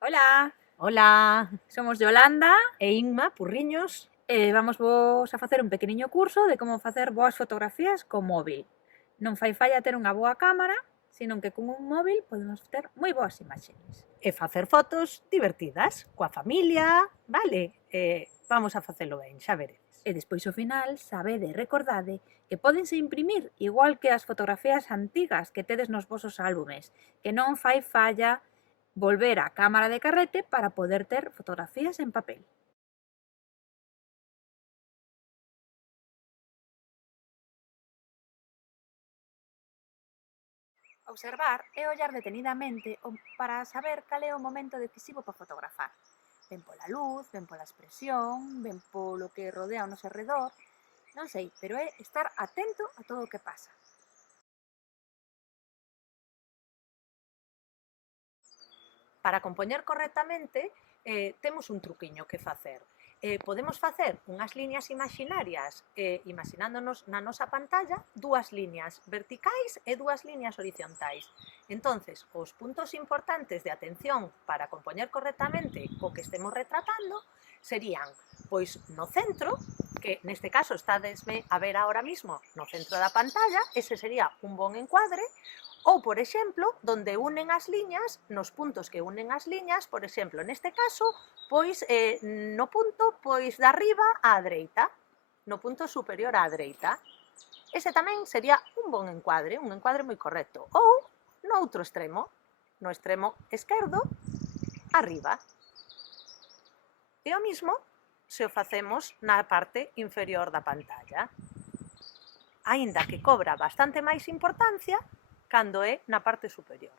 Ola, Ola, somos Yolanda e Inma Purriños. e vamos vos a facer un pequeniño curso de como facer boas fotografías co móvil. Non fai falla ter unha boa cámara, senón que con un móvil podemos ter moi boas imaxes. E facer fotos divertidas coa familia, vale? Vamos a facelo ben, xa veredes. E despois ao final, sabede e recordade que pódense imprimir igual que as fotografías antigas que tedes nos vosos álbumes, que non fai falla volver á cámara de carrete para poder ter fotografías en papel. Observar é ollar detenidamente para saber cal é o momento decisivo para fotografar. Ben pola luz, ben pola expresión, ben polo que rodea o noso arredor. Non sei, pero é estar atento a todo o que pasa. Para compoñer correctamente, temos un truquiño que facer. Podemos facer unhas liñas imaginarias, imaginándonos na nosa pantalla dúas liñas verticais e dúas liñas horizontais. Entonces, os puntos importantes de atención para compoñer correctamente co que estemos retratando serían, pois, no centro, que neste caso estades a ver ahora mismo no centro da pantalla, ese sería un bon encuadre. Ou, por exemplo, donde unen as liñas, nos puntos que unen as liñas, por exemplo, neste caso, pois no punto pois da arriba á dereita, no punto superior á dereita. Ese tamén sería un bon encuadre, un encuadre moi correcto. Ou no outro extremo, no extremo esquerdo, arriba. E o mismo se o facemos na parte inferior da pantalla. Aínda que cobra bastante máis importancia cando é na parte superior.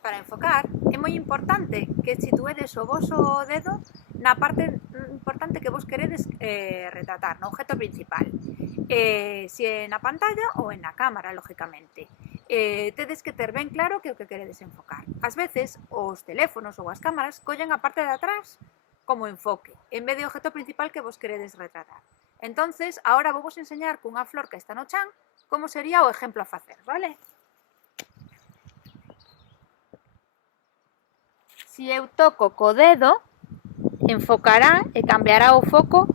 Para enfocar, é moi importante que situedes o voso dedo na parte importante que vos queredes retratar, no objeto principal. Se é na pantalla ou en na cámara, lógicamente. Tedes que ter ben claro que é o que queredes enfocar. Ás veces, os teléfonos ou as cámaras collen a parte de atrás como enfoque, en vez de objeto principal que vos queredes retratar. Entonces, ahora vou vos enseñar cunha flor que está no chan como sería o exemplo a facer, vale? Se eu toco co dedo, enfocará e cambiará o foco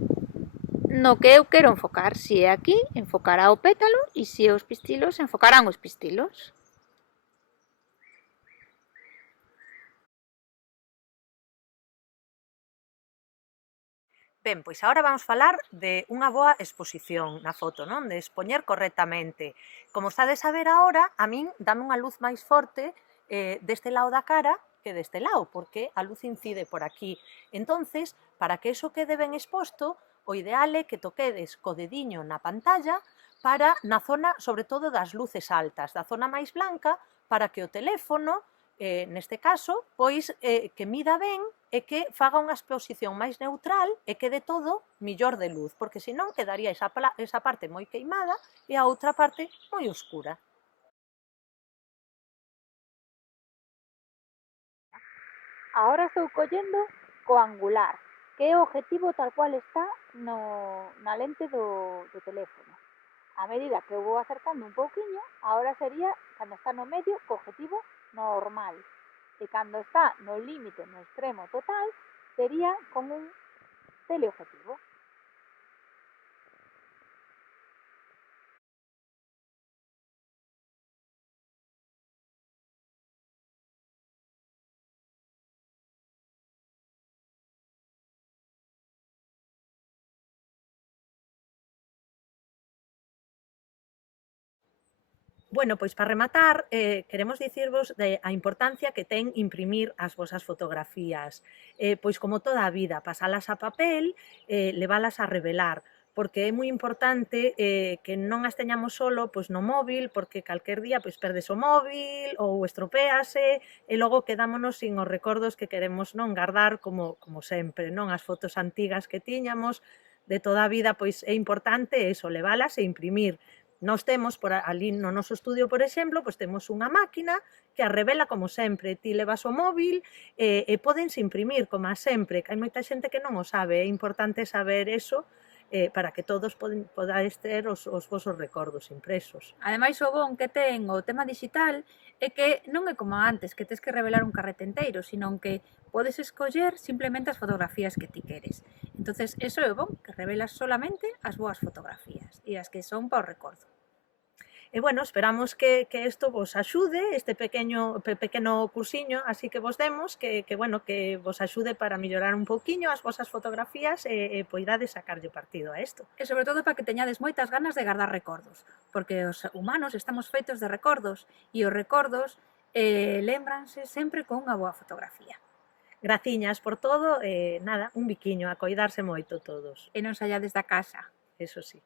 no que eu quero enfocar. Se é aquí, enfocará o pétalo e se é os pistilos, enfocarán os pistilos. Ben, pois agora vamos falar de unha boa exposición na foto, non? De expoñer correctamente. Como estades a ver agora, a min dame unha luz máis forte deste lado da cara que deste lado, porque a luz incide por aquí. Entonces, para que eso quede ben exposto, o ideal é que toquedes co dediño na pantalla para na zona, sobre todo, das luces altas, da zona máis blanca, para que o teléfono neste caso, pois que mida ben e que faga unha exposición máis neutral e quede todo millor de luz, porque senón quedaría esa parte moi queimada e a outra parte moi oscura. Ahora estou collendo co angular, que é o objetivo tal cual está na lente do teléfono. A medida que eu vou acercando un pouquiño, ahora sería cando está no medio co objetivo normal. E cando está no límite, no extremo total, sería con un teleobjetivo. Bueno, pois para rematar, queremos dicirvos a importancia que ten imprimir as vosas fotografías. Pois como toda a vida, pasalas a papel, levalas a revelar, porque é moi importante que non as teñamos solo pois, no móvil, porque calquer día pois, perdes o móvil ou estropéase e logo quedámonos sin os recordos que queremos non guardar como sempre, non as fotos antigas que tiñamos de toda a vida, pois é importante eso, levalas e imprimir. Nós temos por ali no noso estudio, por exemplo, pois temos unha máquina que a revela como sempre. Ti levas o móvil e pódense imprimir como sempre, que hai moita xente que non o sabe. É importante saber eso para que todos podades ter os vosos recordos impresos. Ademais, o bon que ten o tema digital é que non é como antes, que tes que revelar un carrete enteiro, sino que podes escoller simplemente as fotografías que ti queres. Entonces, eso é o bon, que revelas solamente as boas fotografías e as que son para o recordo. E bueno, esperamos que isto vos axude, este pequeno cursiño así que vos demos, bueno, que vos axude para mellorar un pouquiño as vosas fotografías e poidades sacarlle partido a isto. E sobre todo para que teñades moitas ganas de guardar recordos, porque os humanos estamos feitos de recordos e os recordos lémbranse sempre con unha boa fotografía. Graciñas por todo e nada, un biquiño, a coidarse moito todos. E non saiades da casa. Eso sí.